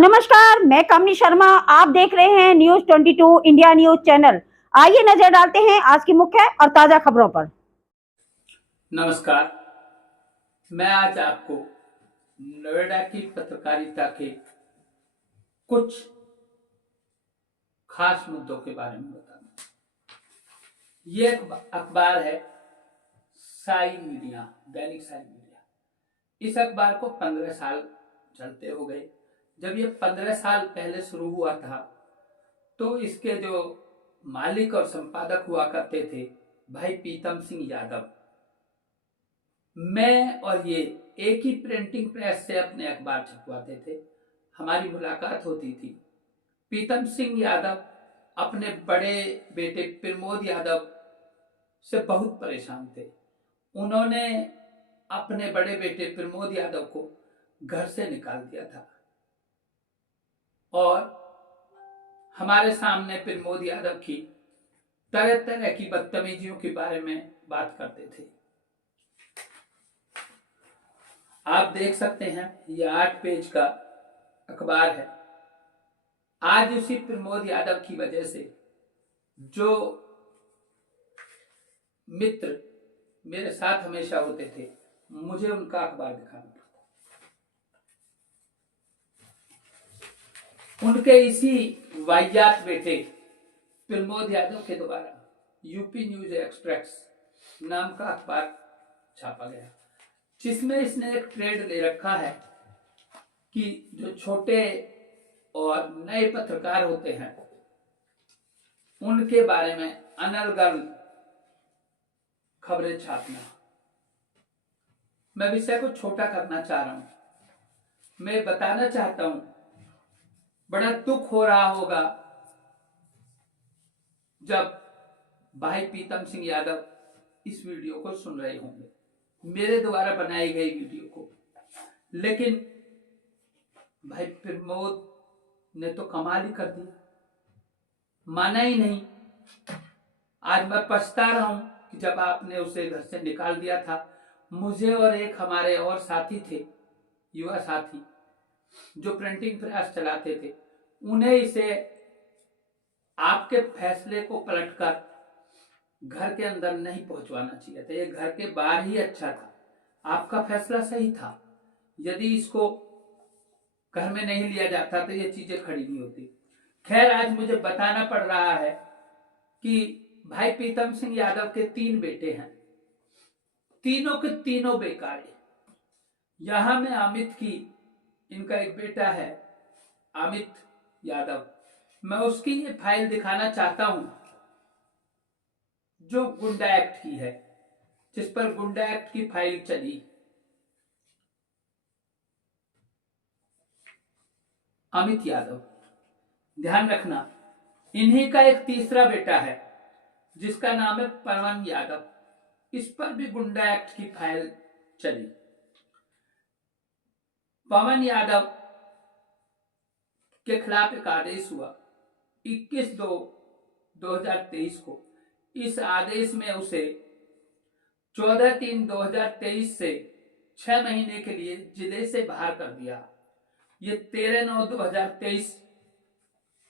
नमस्कार, मैं कामनी शर्मा। आप देख रहे हैं न्यूज 22 इंडिया न्यूज चैनल। आइए नजर डालते हैं आज की मुख्य और ताजा खबरों पर। नमस्कार, मैं आज आपको नोएडा की पत्रकारिता के कुछ खास मुद्दों के बारे में बताऊंगा। ये एक अखबार है साई मीडिया, दैनिक साई मीडिया। इस अखबार को 15 साल चलते हो गए। जब ये 15 साल पहले शुरू हुआ था तो इसके जो मालिक और संपादक हुआ करते थे भाई पीतम सिंह यादव, मैं और ये एक ही प्रिंटिंग प्रेस से अपने अखबार छपवाते थे। हमारी मुलाकात होती थी। पीतम सिंह यादव अपने बड़े बेटे प्रमोद यादव से बहुत परेशान थे। उन्होंने अपने बड़े बेटे प्रमोद यादव को घर से निकाल दिया था और हमारे सामने प्रमोद यादव की तरह तरह की बदतमीजियों के बारे में बात करते थे। आप देख सकते हैं, ये 8 पेज का अखबार है। आज उसी प्रमोद यादव की वजह से जो मित्र मेरे साथ हमेशा होते थे, मुझे उनका अखबार दिखाना पड़ता। उनके इसी वाहियात बेटे प्रमोद यादव के द्वारा यूपी न्यूज एक्सप्रेस नाम का अखबार छापा गया, जिसमें इसने एक ट्रेड ले रखा है कि जो छोटे और नए पत्रकार होते हैं उनके बारे में अनर्गल खबरें छापना। मैं विषय को छोटा करना चाह रहा हूं। मैं बताना चाहता हूं, बड़ा दुख हो रहा होगा जब भाई पीतम सिंह यादव इस वीडियो को सुन रहे होंगे, मेरे द्वारा बनाई गई वीडियो को। लेकिन भाई प्रमोद ने तो कमाल ही कर दिया, माना ही नहीं। आज मैं पछता रहा हूं कि जब आपने उसे घर से निकाल दिया था। मुझे और एक हमारे और साथी थे, युवा साथी, जो प्रिंटिंग प्रेस चलाते थे, उन्हें इसे आपके फैसले को पलटकर घर के अंदर नहीं पहुंचवाना चाहिए था। ये घर के बाहर ही अच्छा था। आपका फैसला सही था। यदि इसको घर में नहीं लिया जाता तो ये चीजें खड़ी नहीं होती। खैर, आज मुझे बताना पड़ रहा है कि भाई पीतम सिंह यादव के 3 बेटे हैं, तीनों के तीनों बेकार है। यहां में अमित की, इनका एक बेटा है अमित यादव, मैं उसकी ये फाइल दिखाना चाहता हूं जो गुंडा एक्ट की है, जिस पर गुंडा एक्ट की फाइल चली। अमित यादव, ध्यान रखना, इन्हीं का एक तीसरा बेटा है जिसका नाम है पवन यादव। इस पर भी गुंडा एक्ट की फाइल चली। पवन यादव के खिलाफ एक आदेश हुआ 21/2/2023 को। इस आदेश में उसे 14/3/2023 से 6 महीने के लिए जिले से बाहर कर दिया। ये 13/9/2023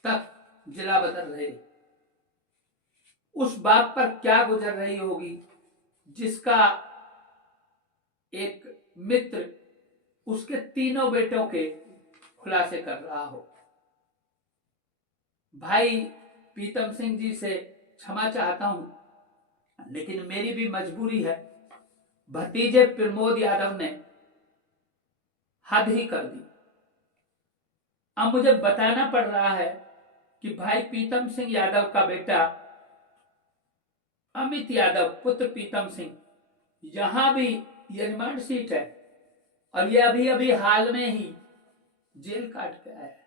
तक जिला बदल रहे। उस बात पर क्या गुजर रही होगी जिसका एक मित्र उसके तीनों बेटों के खुलासे कर रहा हो। भाई पीतम सिंह जी से क्षमा चाहता हूं, लेकिन मेरी भी मजबूरी है। भतीजे प्रमोद यादव ने हद ही कर दी। अब मुझे बताना पड़ रहा है कि भाई पीतम सिंह यादव का बेटा अमित यादव पुत्र पीतम सिंह, यहां भी ये रिमांड सीट है और ये अभी अभी हाल में ही जेल काट के आया है।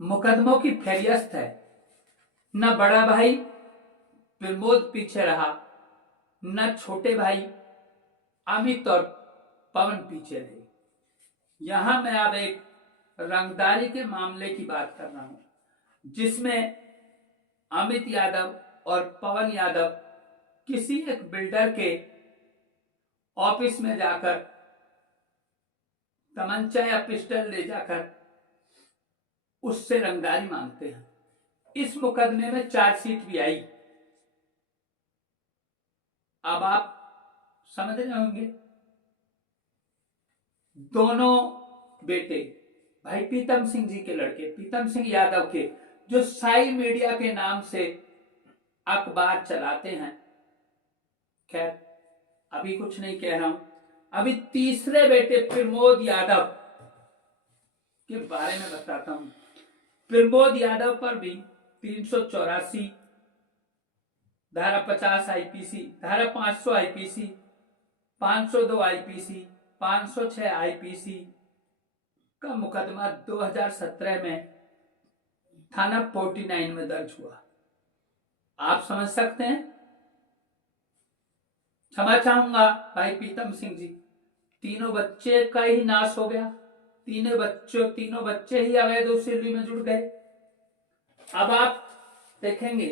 मुकदमों की फहरिस्त है। न बड़ा भाई प्रमोद पीछे रहा, न छोटे भाई अमित और पवन पीछे रहे। यहां मैं अब एक रंगदारी के मामले की बात कर रहा हूं, जिसमें अमित यादव और पवन यादव किसी एक बिल्डर के ऑफिस में जाकर तमंचा या पिस्टल ले जाकर उससे रंगदारी मांगते हैं। इस मुकदमे में चार्जशीट भी आई। अब आप समझ रहे होंगे, दोनों बेटे भाई पीतम सिंह जी के लड़के, पीतम सिंह यादव के, जो साई मीडिया के नाम से अखबार चलाते हैं। खैर अभी कुछ नहीं कह रहा हूं, अभी तीसरे बेटे प्रमोद यादव के बारे में बताता हूं। प्रमोद यादव पर भी 384, धारा 50 आईपीसी, धारा 500 आईपीसी, 502 आईपीसी, 506 आईपीसी का मुकदमा 2017 में थाना 49 में दर्ज हुआ। आप समझ सकते हैं। क्षमा चाहूंगा भाई पीतम सिंह जी, तीनों बच्चे का ही नाश हो गया। तीनों बच्चे ही अवैध वसूली में जुड़ गए। अब आप देखेंगे,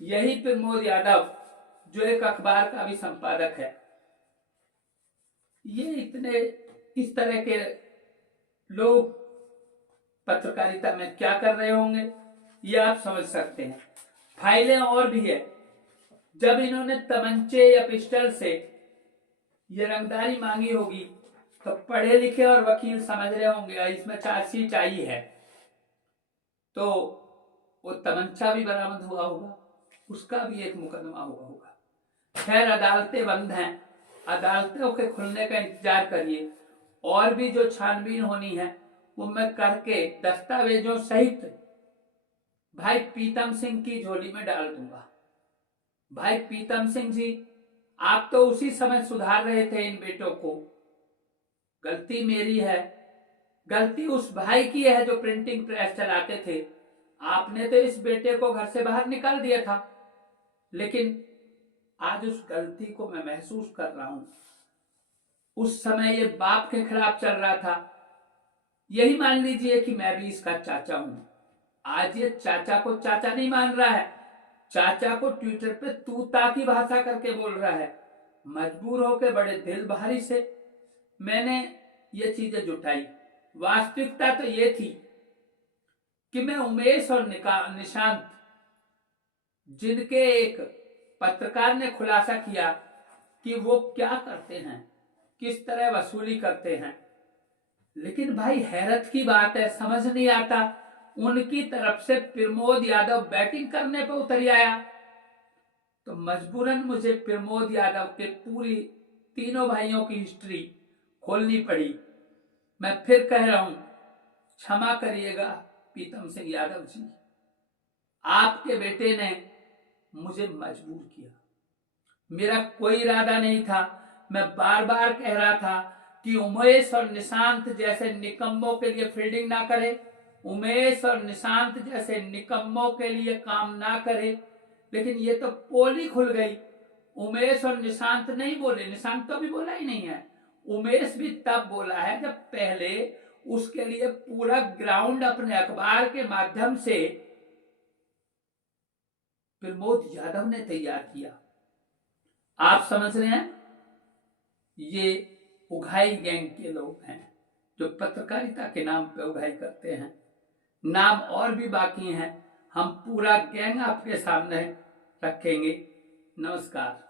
यही प्रमोद यादव जो एक अखबार का भी संपादक है, ये इतने इस तरह के लोग पत्रकारिता में क्या कर रहे होंगे, ये आप समझ सकते हैं। फाइलें और भी है। जब इन्होंने तमंचे या पिस्टल से ये रंगदारी मांगी होगी तो पढ़े लिखे और वकील समझ रहे होंगे इसमें चार्जशीट आई है, तो वो तमंचा भी बरामद हुआ होगा, उसका भी एक मुकदमा हुआ होगा। खैर अदालतें बंद हैं, अदालतों के खुलने का इंतजार करिए। और भी जो छानबीन होनी है वो मैं करके दस्तावेजों सहित भाई पीतम सिंह की झोली में डाल दूंगा। भाई पीतम सिंह जी, आप तो उसी समय सुधार रहे थे इन बेटों को। गलती मेरी है, गलती उस भाई की है जो प्रिंटिंग प्रेस चलाते थे। आपने तो इस बेटे को घर से बाहर निकाल दिया था, लेकिन आज उस गलती को मैं महसूस कर रहा हूं। उस समय ये बाप के खिलाफ चल रहा था। यही मान लीजिए कि मैं भी इसका चाचा हूं। आज ये चाचा को चाचा नहीं मान रहा है, चाचा को ट्विटर पे तू ता की भाषा करके बोल रहा है। मजबूर होकर बड़े दिल भारी से मैंने ये चीजें जुटाई। वास्तविकता तो ये थी कि मैं उमेश और निशांत, जिनके एक पत्रकार ने खुलासा किया कि वो क्या करते हैं, किस तरह वसूली करते हैं, लेकिन भाई हैरत की बात है, समझ नहीं आता। उनकी तरफ से प्रमोद यादव बैटिंग करने पर उतर आया, तो मजबूरन मुझे प्रमोद यादव के पूरी तीनों भाइयों की हिस्ट्री खोलनी पड़ी। मैं फिर कह रहा हूं, क्षमा करिएगा पीतम सिंह यादव जी, आपके बेटे ने मुझे मजबूर किया। मेरा कोई इरादा नहीं था। मैं बार बार कह रहा था कि उमेश और निशांत जैसे निकम्मों के लिए फील्डिंग ना करे, उमेश और निशांत जैसे निकम्मों के लिए काम ना करे, लेकिन ये तो पोल ही खुल गई। उमेश और निशांत नहीं बोले, निशांत तो अभी बोला ही नहीं है। उमेश भी तब बोला है जब पहले उसके लिए पूरा ग्राउंड अपने अखबार के माध्यम से प्रमोद यादव ने तैयार किया। आप समझ रहे हैं, ये उघाई गैंग के लोग हैं जो पत्रकारिता के नाम पे उघाई करते हैं। नाम और भी बाकी हैं, हम पूरा गैंग आपके सामने रखेंगे। नमस्कार।